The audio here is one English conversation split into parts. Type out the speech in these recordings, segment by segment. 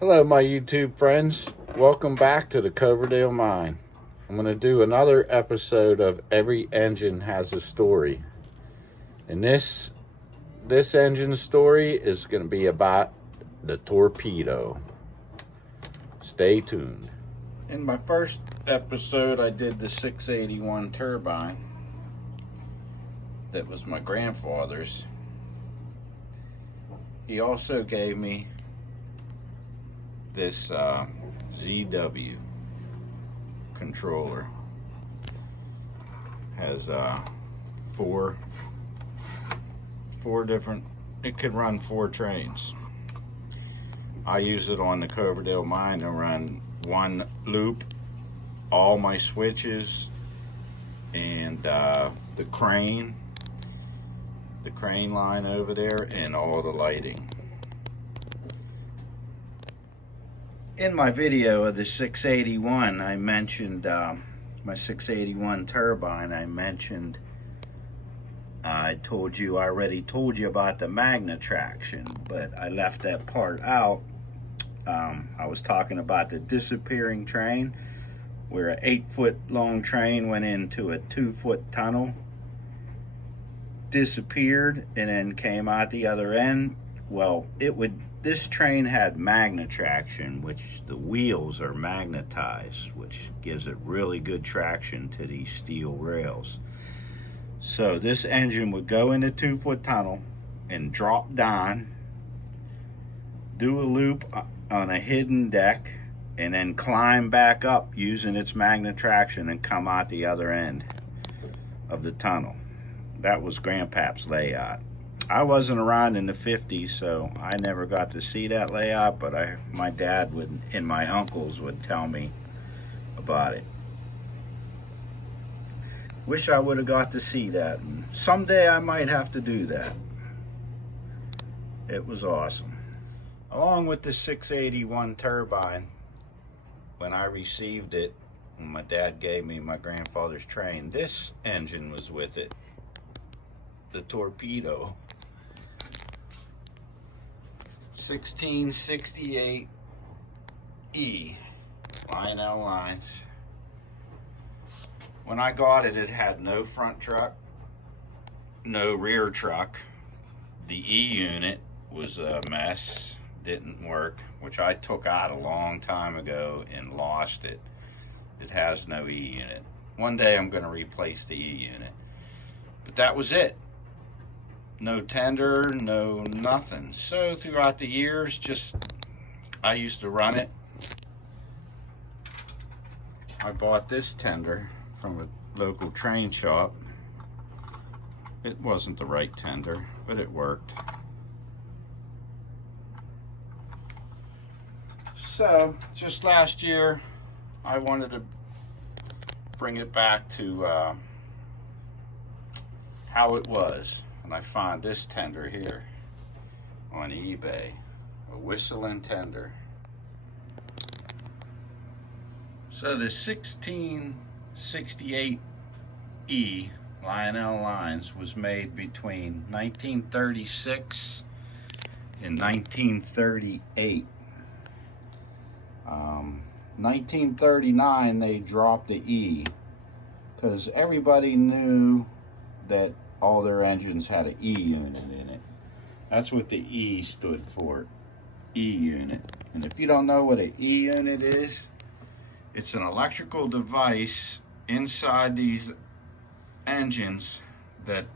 Hello, my YouTube friends. Welcome back to the Coverdale Mine. I'm going to do another episode of Every Engine Has a Story. And this engine story is going to be about the Torpedo. Stay tuned. In my first episode, I did the 681 turbine. That was my grandfather's. He also gave me this ZW controller. Has four different, it can run 4 trains. I use it on the Coverdale mine to run one loop, all my switches, and the crane line over there, and all the lighting. In my video of the 681, I mentioned my 681 turbine. I already told you about the magnet traction, but I left that part out. I was talking about the disappearing train, where an 8-foot long train went into a 2-foot tunnel, disappeared, and then came out the other end. Well, this train had magnet traction, which the wheels are magnetized, which gives it really good traction to these steel rails. So this engine would go in a 2-foot tunnel and drop down, do a loop on a hidden deck, and then climb back up using its magnet traction and come out the other end of the tunnel. That was Grandpap's layout. I wasn't around in the 50s, so I never got to see that layout, but my dad and my uncles would tell me about it. Wish I would have got to see that. And someday I might have to do that. It was awesome. Along with the 681 turbine, when I received it, when my dad gave me my grandfather's train, this engine was with it. The Torpedo. 1668E Lionel lines. When I got it, it had no front truck, no rear truck. The E unit was a mess, didn't work, which I took out a long time ago and lost it. It has no E unit. One day I'm going to replace the E unit. But that was it. No tender, no nothing. So throughout the years, I used to run it. I bought this tender from a local train shop. It wasn't the right tender, but it worked. So just last year, I wanted to bring it back to how it was. And I found this tender here on eBay, a whistling tender. So the 1668E Lionel lines was made between 1936 and 1938. 1939 they dropped the E because everybody knew that all their engines had an E unit in it. That's what the E stood for, E unit. And if you don't know what an E unit is, it's an electrical device inside these engines that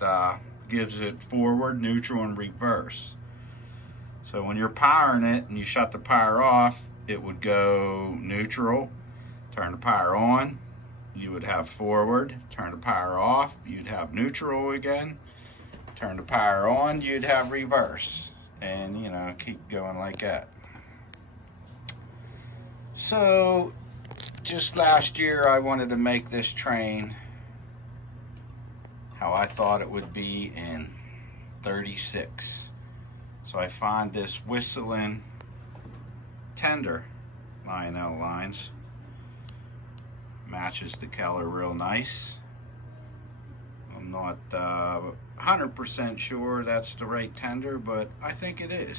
gives it forward, neutral, and reverse. So when you're powering it and you shut the power off, it would go neutral. Turn the power on, you would have forward. Turn the power off, you'd have neutral again. Turn the power on, you'd have reverse. And keep going like that. So just last year I wanted to make this train how I thought it would be in 36. So I found this whistling tender Lionel lines. Matches the color real nice. I'm not 100% sure that's the right tender, but I think it is.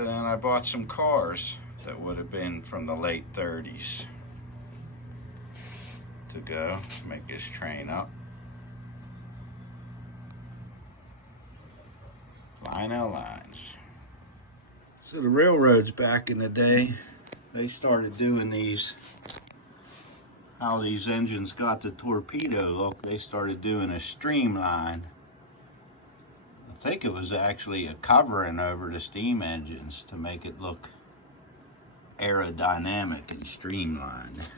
So then I bought some cars that would have been from the late 30s to go make this train up. Lionel lines. So the railroads back in the day, they started doing these, how these engines got the torpedo look, they started doing a streamline. I think it was actually a covering over the steam engines to make it look aerodynamic and streamlined.